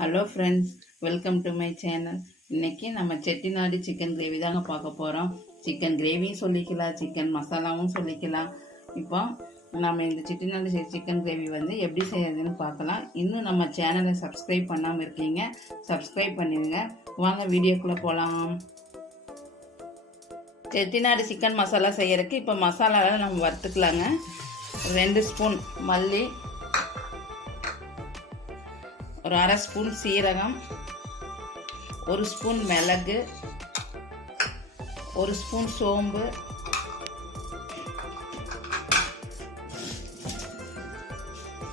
Hello friends welcome to my channel இன்னைக்கு நம்ம Chettinad chicken gravy தாங்க பார்க்க போகிறோம் சிக்கன் கிரேவியும் சொல்லிக்கலாம் சிக்கன் மசாலாவும் சொல்லிக்கலாம். இப்போ நம்ம இந்த செட்டிநாடு சிக்கன் கிரேவி வந்து எப்படி செய்யறதுன்னு பார்க்கலாம். இன்னும் நம்ம சேனலை சப்ஸ்கிரைப் பண்ணாமல் இருக்கீங்க சப்ஸ்கிரைப் பண்ணிடுங்க. வாங்க வீடியோக்குள்ளே போகலாம் செட்டிநாடு சிக்கன் மசாலா செய்யறதுக்கு இப்போ மசாலாவை நம்ம வறுத்துக்கலாங்க. ரெண்டு ஸ்பூன் மல்லி ஒரு அரை ஸ்பூன் சீரகம் ஒரு ஸ்பூன் மிளகு ஒரு ஸ்பூன் சோம்பு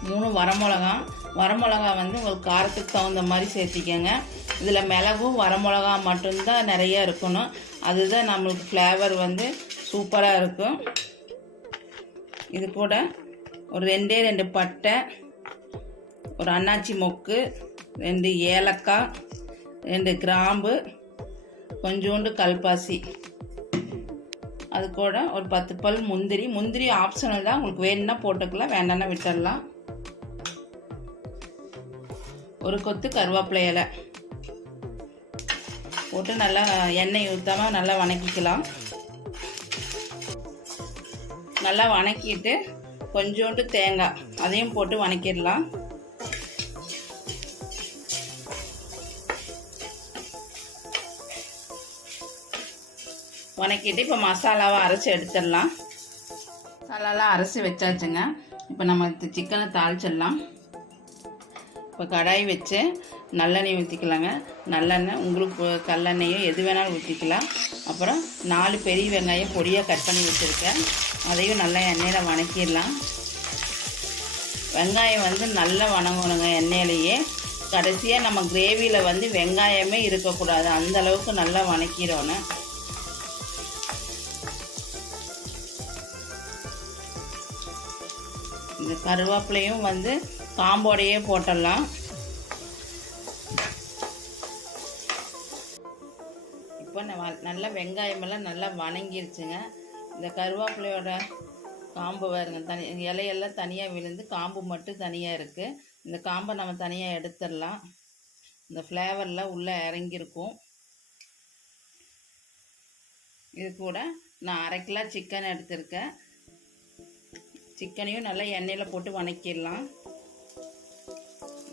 மூணு வரமிளகா. வரமிளகா வந்து உங்களுக்கு காரத்துக்கு தகுந்த மாதிரி சேர்த்திக்கோங்க. இதில் மிளகும் வரமிளகா மட்டும்தான் நிறைய இருக்கணும். அதுதான் நம்மளுக்கு ஃப்ளேவர் வந்து சூப்பராக இருக்கும். இது கூட ஒரு ரெண்டே ரெண்டு பட்டை ஒரு அன்னாச்சி மொக்கு ரெண்டு ஏலக்காய் ரெண்டு கிராம்பு கொஞ்சோண்டு கல்பாசி. அது கூட ஒரு பத்து பல் முந்திரி. முந்திரி ஆப்ஷனல் தான். உங்களுக்கு வேணும்னா போட்டுக்கலாம் வேண்டாம்னா விட்டுடலாம் ஒரு கொத்து கருவேப்பிலை இலை. போட்டு நல்லா எண்ணெய் ஊற்றாமல் நல்லா வணக்கிக்கலாம். நல்லா வணக்கிட்டு கொஞ்சோண்டு தேங்காய். அதையும் போட்டு வணக்கிடலாம். வணக்கிட்டு இப்போ மசாலாவை அரைச்சி எடுத்துடலாம். மசாலாலாம் அரைச்சி வச்சாச்சுங்க. இப்போ நம்ம சிக்கனை தாளிச்சிடலாம். இப்போ கடாய் வச்சு நல்லெண்ணெய் ஊற்றிக்கலாங்க நல்லெண்ணெய் உங்களுக்கு கல்லெண்ணெயோ எது வேணாலும் ஊற்றிக்கலாம் அப்புறம் நாலு பெரிய வெங்காயம் பொடியாக கட் பண்ணி வச்சுருக்கேன். அதையும் நல்லா எண்ணெயில் வணக்கிடலாம். வெங்காயம் வந்து நல்லா வணங்கணுங்க எண்ணெயிலேயே. கடைசியாக நம்ம கிரேவியில் வந்து வெங்காயமே இருக்கக்கூடாது. அந்த அளவுக்கு நல்லா வணக்கிறோன்னு இந்த கருவேப்பிலையும் வந்து காம்போடையே போட்டுடலாம். இப்போ நல்லா வெங்காயமெல்லாம் நல்லா வணங்கிருச்சுங்க. இந்த கருவேப்பிலையோட காம்பு வருங்க தனி இலையெல்லாம் தனியாக விழுந்து காம்பு மட்டும் தனியாக இருக்குது இந்த காம்பை நம்ம தனியாக எடுத்துடலாம். இந்த ஃப்ளேவரில் உள்ளே இறங்கியிருக்கும். இது கூட நான் அரை கிலோ சிக்கன் எடுத்திருக்கேன். சிக்கனையும் நல்லா எண்ணெயில் போட்டு வணக்கிடலாம்.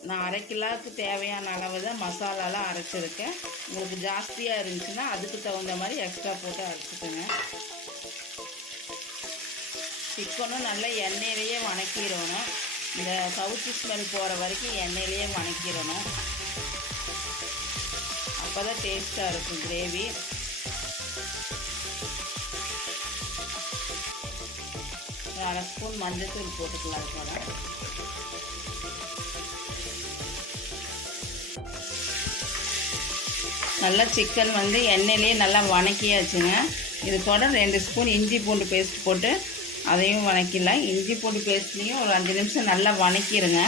நான் அரை கிலோவுக்கு தேவையான அளவு தான் மசாலாலாம் அரைச்சிருக்கேன். உங்களுக்கு ஜாஸ்தியாக இருந்துச்சுன்னா அதுக்கு தகுந்த மாதிரி எக்ஸ்ட்ரா போட்டு அரைச்சிக்கோங்க. சிக்கனும் நல்லா எண்ணெயிலேயே வணக்கிடணும். இந்த சவுச்சி ஸ்மெல் போகிற வரைக்கும் எண்ணெயிலேயே வணக்கிடணும். அப்போ தான் டேஸ்ட்டாக இருக்கும் கிரேவி அரை ஸ்பூன் மஞ்சத்தூள் போட்டுக்கலாம் கூட. நல்லா சிக்கன் வந்து எண்ணெயிலேயே நல்லா வணக்கியாச்சுங்க. இது கூட ரெண்டு ஸ்பூன் இஞ்சி பூண்டு பேஸ்ட் போட்டு அதையும் வணக்கிடலாம். இஞ்சி பூண்டு பேஸ்ட்லேயும் ஒரு அஞ்சு நிமிஷம் நல்லா வணக்கிடுங்க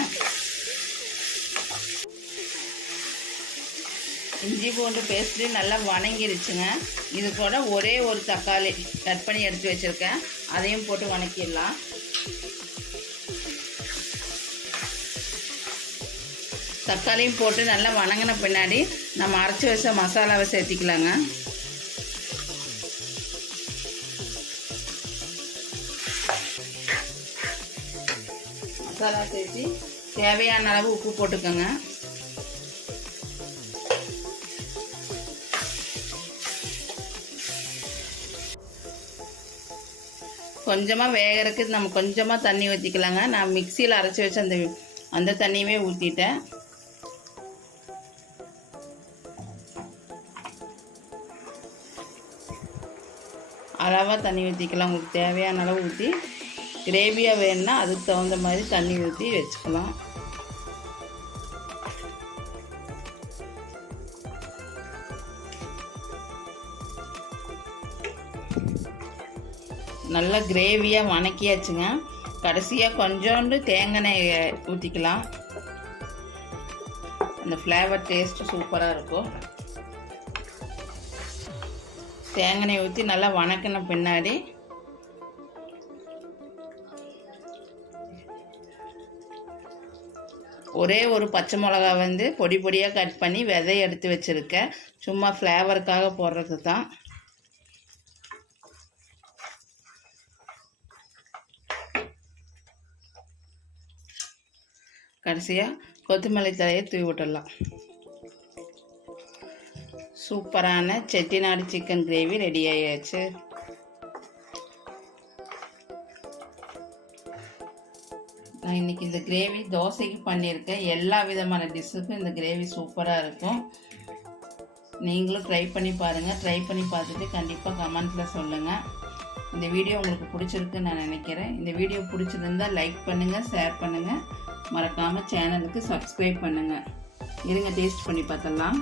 இஞ்சி பூண்டு பேஸ்ட்டு நல்லா வணங்கிருச்சுங்க. இது கூட ஒரே ஒரு தக்காளி கட் பண்ணி எடுத்து வச்சுருக்கேன். அதையும் போட்டு வணக்கிடலாம். தக்காளியும் போட்டு நல்லா வணங்கின பின்னாடி நம்ம அரைச்சி வச்ச மசாலாவை சேர்த்திக்கலாங்க. மசாலா சேர்த்து தேவையான அளவு உப்பு போட்டுக்கோங்க. கொஞ்சமாக வேகிறதுக்கு நம்ம கொஞ்சமாக தண்ணி ஊற்றிக்கலாங்க நான் மிக்சியில் அரைச்சி வச்சு அந்த அந்த தண்ணியுமே ஊற்றிட்டேன் அளவாக தண்ணி ஊற்றிக்கலாம் உங்களுக்கு தேவையான அளவு ஊற்றி கிரேவியாக வேணும்னா அதுக்கு தகுந்த மாதிரி தண்ணி ஊற்றி வச்சுக்கலாம். நல்லா கிரேவியாக வணக்கியாச்சுங்க. கடைசியாக கொஞ்சோண்டு தேங்காய் ஊற்றிக்கலாம் அந்த ஃப்ளேவர் டேஸ்ட்டு சூப்பராக இருக்கும். தேங்காய் ஊற்றி நல்லா வணக்கின பின்னாடி ஒரே ஒரு பச்சை மிளகா வந்து பொடி பொடியாக கட் பண்ணி விதை எடுத்து வச்சுருக்கேன். சும்மா ஃப்ளேவருக்காக போடுறது தான் கடைசியாக கொத்தமல்லி தலையை தூவி விட்டுடலாம். சூப்பரான செட்டிநாடு சிக்கன் கிரேவி ரெடி ஆகியாச்சு நான் இன்னைக்கு இந்த கிரேவி தோசைக்கு பண்ணியிருக்கேன். எல்லா விதமான டிஷ்ஷுக்கும் இந்த கிரேவி சூப்பராக இருக்கும். நீங்களும் ட்ரை பண்ணி பாருங்கள் ட்ரை பண்ணி பார்த்துட்டு கண்டிப்பாக கமெண்ட்டில் சொல்லுங்கள் இந்த வீடியோ உங்களுக்கு பிடிச்சிருக்குன்னு நான் நினைக்கிறேன். இந்த வீடியோ பிடிச்சிருந்தா லைக் பண்ணுங்கள் ஷேர் பண்ணுங்கள் மறக்காமல் சேனலுக்கு சப்ஸ்கிரைப் பண்ணுங்கள் இருங்க டேஸ்ட் பண்ணி பார்த்தலாம்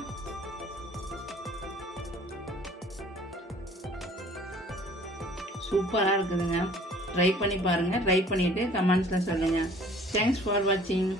சூப்பராக இருக்குதுங்க. ட்ரை பண்ணி பாருங்கள் ட்ரை பண்ணிவிட்டு கமெண்ட்ஸில் சொல்லுங்கள் தேங்க்ஸ் ஃபார் வாட்சிங்